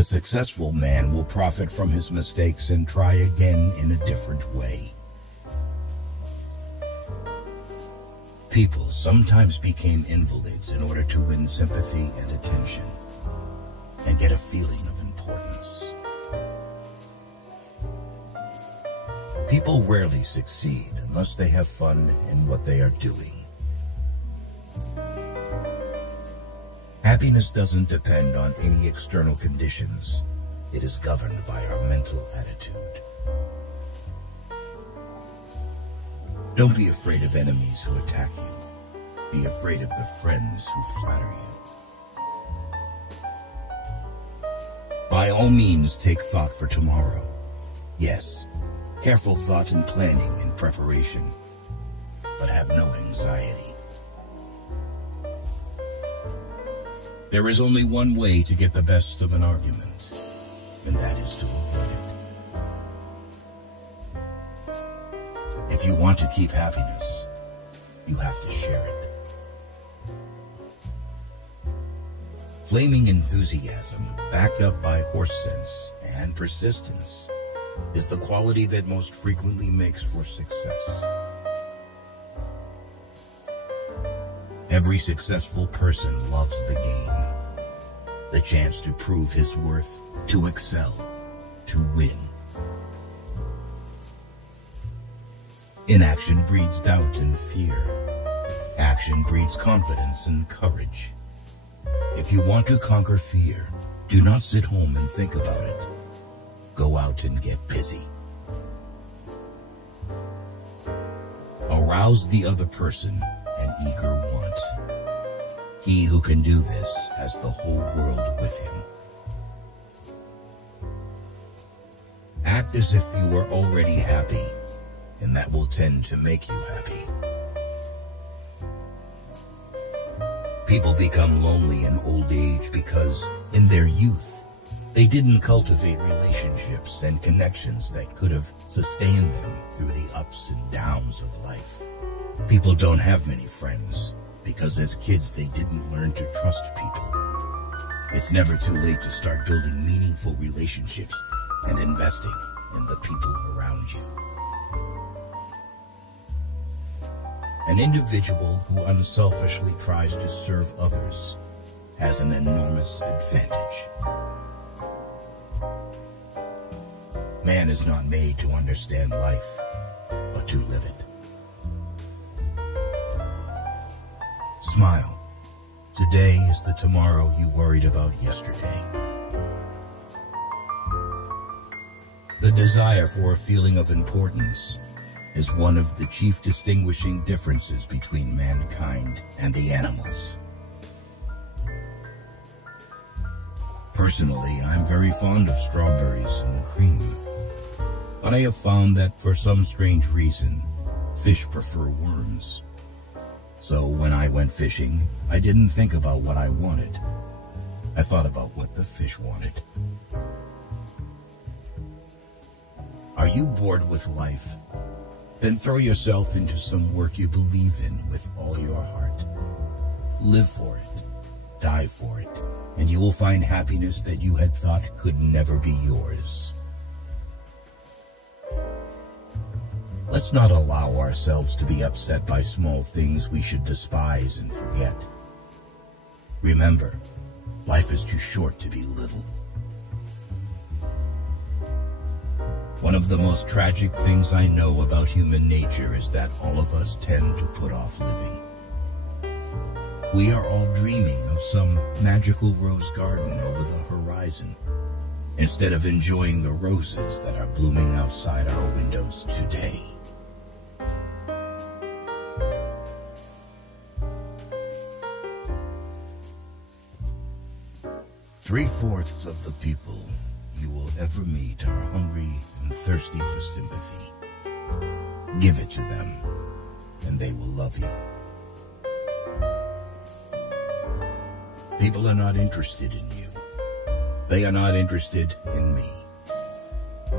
The successful man will profit from his mistakes and try again in a different way. People sometimes became invalids in order to win sympathy and attention and get a feeling of importance. People rarely succeed unless they have fun in what they are doing. Happiness doesn't depend on any external conditions. It is governed by our mental attitude. Don't be afraid of enemies who attack you. Be afraid of the friends who flatter you. By all means, take thought for tomorrow. Yes, careful thought and planning and preparation, but have no anxiety. There is only one way to get the best of an argument, and that is to avoid it. If you want to keep happiness, you have to share it. Flaming enthusiasm, backed up by horse sense and persistence, is the quality that most frequently makes for success. Every successful person loves the game, the chance to prove his worth, to excel, to win. Inaction breeds doubt and fear. Action breeds confidence and courage. If you want to conquer fear, do not sit home and think about it. Go out and get busy. Arouse the other person an eager want. He who can do this has the whole world with him. Act as if you were already happy, and that will tend to make you happy. People become lonely in old age because, in their youth, they didn't cultivate relationships and connections that could have sustained them through the ups and downs of life. People don't have many friends because as kids they didn't learn to trust people. It's never too late to start building meaningful relationships and investing in the people around you. An individual who unselfishly tries to serve others has an enormous advantage. Man is not made to understand life, but to live it. Smile. Today is the tomorrow you worried about yesterday. The desire for a feeling of importance is one of the chief distinguishing differences between mankind and the animals. Personally, I'm very fond of strawberries and cream, but I have found that for some strange reason, fish prefer worms. So when I went fishing, I didn't think about what I wanted. I thought about what the fish wanted. Are you bored with life? Then throw yourself into some work you believe in with all your heart. Live for it, die for it, and you will find happiness that you had thought could never be yours. Let's not allow ourselves to be upset by small things we should despise and forget. Remember, life is too short to be little. One of the most tragic things I know about human nature is that all of us tend to put off living. We are all dreaming of some magical rose garden over the horizon, instead of enjoying the roses that are blooming outside our windows today. Three-fourths of the people you will ever meet are hungry and thirsty for sympathy. Give it to them, and they will love you. People are not interested in you. They are not interested in me.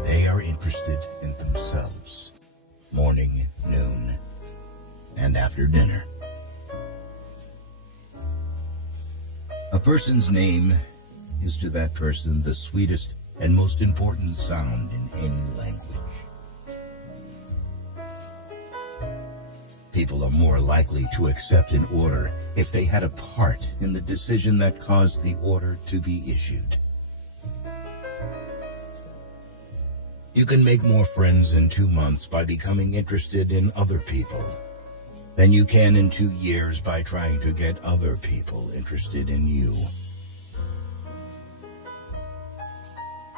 They are interested in themselves, morning, noon, and after dinner. A person's name is to that person the sweetest and most important sound in any language. People are more likely to accept an order if they had a part in the decision that caused the order to be issued. You can make more friends in 2 months by becoming interested in other people than you can in 2 years by trying to get other people interested in you.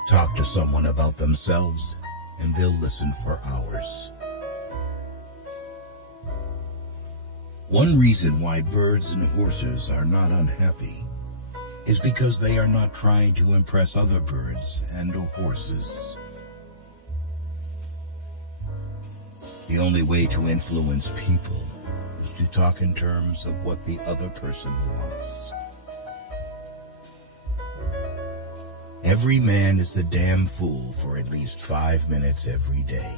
Talk to someone about themselves, and they'll listen for hours. One reason why birds and horses are not unhappy is because they are not trying to impress other birds and horses. The only way to influence people is to talk in terms of what the other person wants. Every man is a damn fool for at least 5 minutes every day.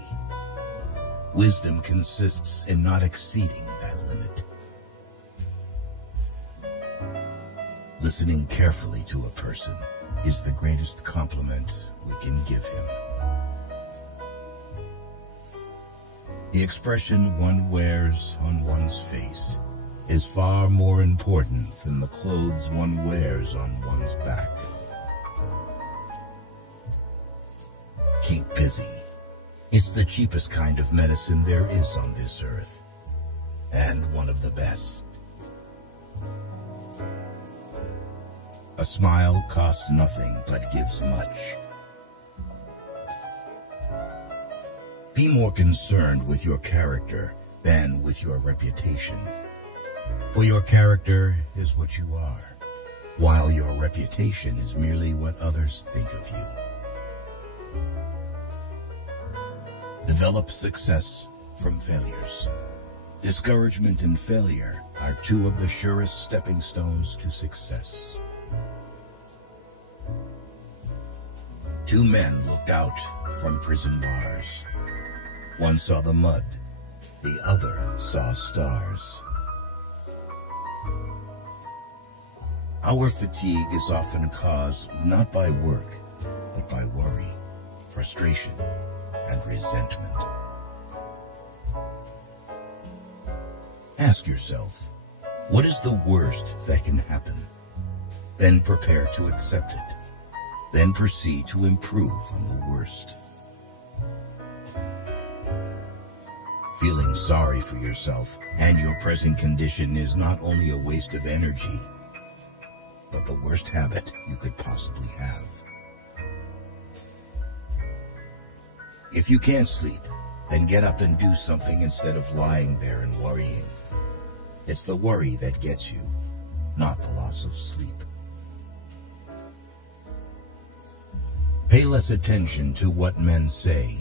Wisdom consists in not exceeding that limit. Listening carefully to a person is the greatest compliment we can give him. The expression one wears on one's face is far more important than the clothes one wears on one's back. Keep busy. It's the cheapest kind of medicine there is on this earth, and one of the best. A smile costs nothing but gives much. Be more concerned with your character than with your reputation. For your character is what you are, while your reputation is merely what others think of you. Develop success from failures. Discouragement and failure are 2 of the surest stepping stones to success. 2 men looked out from prison bars. One saw the mud, the other saw stars. Our fatigue is often caused not by work, but by worry, frustration, and resentment. Ask yourself, what is the worst that can happen? Then prepare to accept it. Then proceed to improve on the worst. Feeling sorry for yourself and your present condition is not only a waste of energy, but the worst habit you could possibly have. If you can't sleep, then get up and do something instead of lying there and worrying. It's the worry that gets you, not the loss of sleep. Pay less attention to what men say.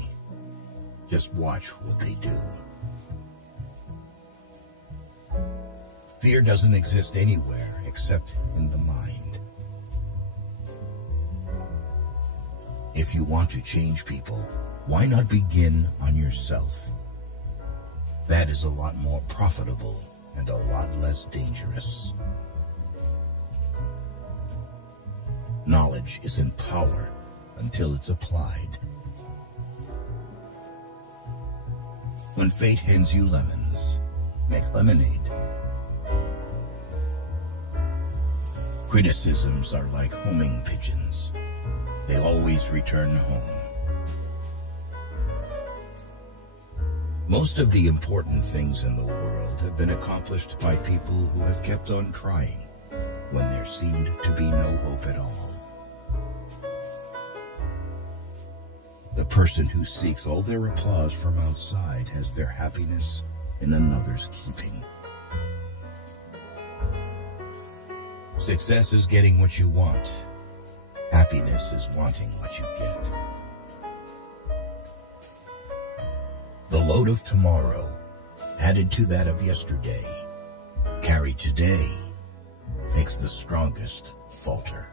Just watch what they do. Fear doesn't exist anywhere except in the mind. If you want to change people, why not begin on yourself? That is a lot more profitable and a lot less dangerous. Knowledge isn't power until it's applied. When fate hands you lemons, make lemonade. Criticisms are like homing pigeons. They always return home. Most of the important things in the world have been accomplished by people who have kept on trying when there seemed to be no hope at all. The person who seeks all their applause from outside has their happiness in another's keeping. Success is getting what you want. Happiness is wanting what you get. The load of tomorrow, added to that of yesterday, carried today, makes the strongest falter.